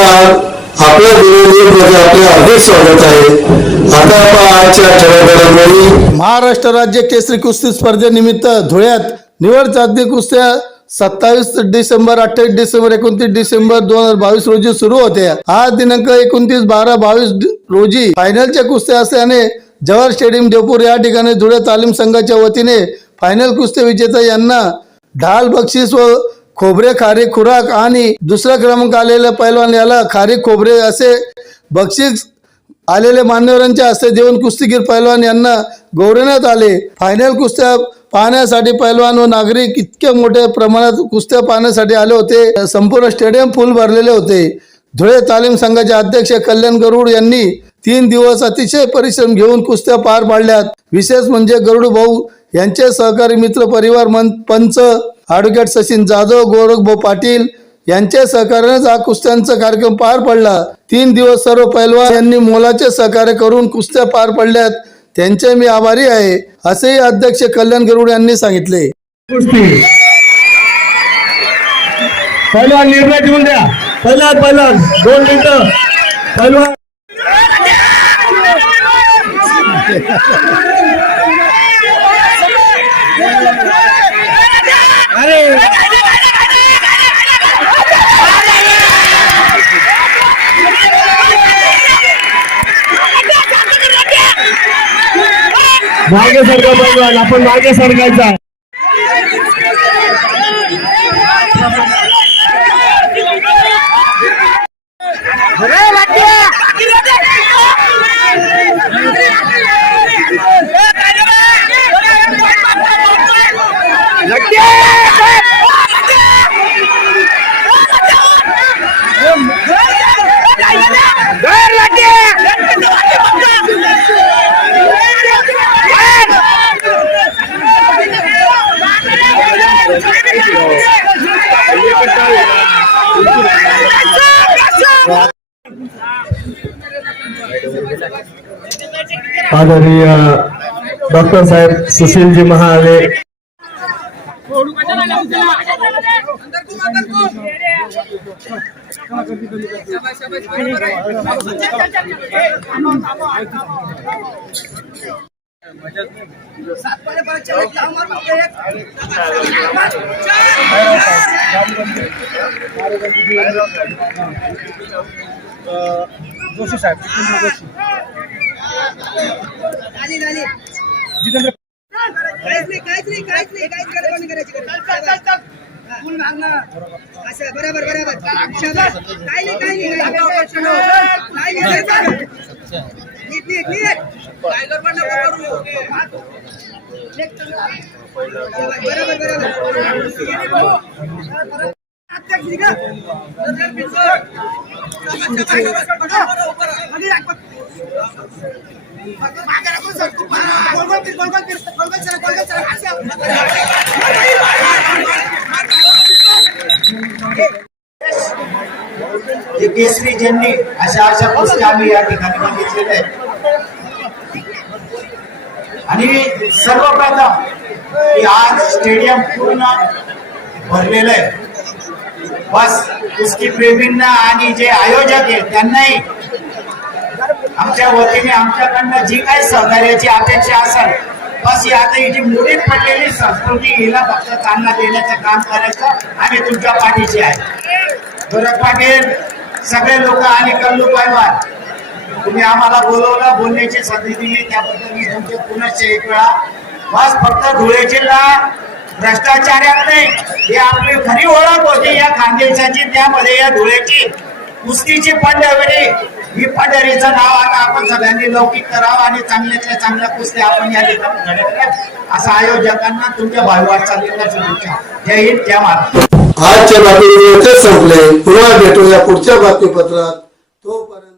नमस्कार आपल्या मध्ये म्हणजे आपले अधिक स्वागत आहे. आता महाराष्ट्र राज्य केसरी कुस्ती स्पर्धेनिमित्त धुळ्यात निवड चाचणी कुस्त्या सत्तावीस डिसेंबर अठ्ठावीस डिसेंबर एकोणतीस डिसेंबर दोन हजार बावीस रोजी सुरू होत्या आज दिनांक एकोणतीस बारा बावीस रोजी फायनलच्या कुस्त्या असल्याने जवाहर स्टेडियम देवपूर या ठिकाणी धुळे तालीम संघाच्या वतीने फायनल कुस्ती विजेता यांना ढाल बक्षीस व खोबरे खारी खुराक आणि दुसरा क्रमांक आलेल्या पैलवान याला खारी खोबरे असे बक्षीस आलेले मान्यवरांच्या हस्ते देऊन कुस्तीगीर पैलवान यांना गौरवण्यात आले. फायनल कुस्त्या पाहण्यासाठी पैलवान व नागरिक इतक्या मोठ्या प्रमाणात कुस्त्या पाहण्यासाठी आले होते. संपूर्ण स्टेडियम फुल भरलेले होते. धुळे तालीम संघाचे अध्यक्ष कल्याण गरुड यांनी तीन दिवस अतिशय परिश्रम घेऊन कुस्त्या पार पाडल्यात. विशेष म्हणजे गरुड भाऊ यांचे सहकारी मित्र परिवार मन पंच ॲडव्होकेट सचिन जाधव गोरख भाऊ पाटील यांच्या सहकार्यानेच हा कुस्त्यांचा कार्यक्रम पार पडला. तीन दिवस सर्व पैलवान यांनी मोलाचे सहकार्य करून कुस्त्या पार पडल्यात. त्यांचे मी आभारी आहे असेही अध्यक्ष कल्याण गरुड यांनी सांगितले. कुस्ती पहिलवान निर्णय द्या. दोन मिनिटं. पहिलवान मागे सरका पहिलवान आपण मागे सरकायचा. आदरणीय डॉक्टर साहेब सुशीलजी महाले. काहीच नाही काहीच नाही काहीच नाही काहीच गडबड करायची फुल मागणं असं बरोबर बरोबर। काही नाही काही नाही काही नाही केसरी ज्यांनी अशा अशा गोष्टी आम्ही या ठिकाणी मागितलेल्या आहेत आणि सर्वप्रथम की आज स्टेडियम पूर्ण भरलेलं आहे. बस कुस्ती प्रेमींना आणि जे आयोजक आहेत त्यांनाही आमच्या वतीने आमच्याकडनं जी काही सहकार्याची अपेक्षा असेल बस ही आता ही जी मुडीत पडलेली संस्कृती हिला फक्त चालना देण्याचं काम करायचं आम्ही तुमच्या पाठीशी आहे. गोरख पाटील सगळे लोक आणि कल्लू पैलवान तुम्ही आम्हाला बोलवलं बोलण्याची संधी दिली त्याबद्दल मी तुमचे पुनश्च एक वेळा बस फक्त धुळे जिल्हा भ्रष्टाचारात नाही ही आपली खरी ओळख होती या खानदेशाची त्यामध्ये या धुळ्याची कुस्तीची पंढरी ही पंढरीचं नाव आता आपण सगळ्यांनी लौकिक करावं आणि चांगल्यातल्या चांगल्या कुस्त्या आपण या ठिकाणी घडवल्या. असं आयोजकांना तुमच्या भावी वाटचालीला शुभेच्छा. जय हिंद जय महाराष्ट्र. आजच्या बातमीपत्र संपले. पुन्हा भेटूया पुढच्या बातमीपत्रात. तोपर्यंत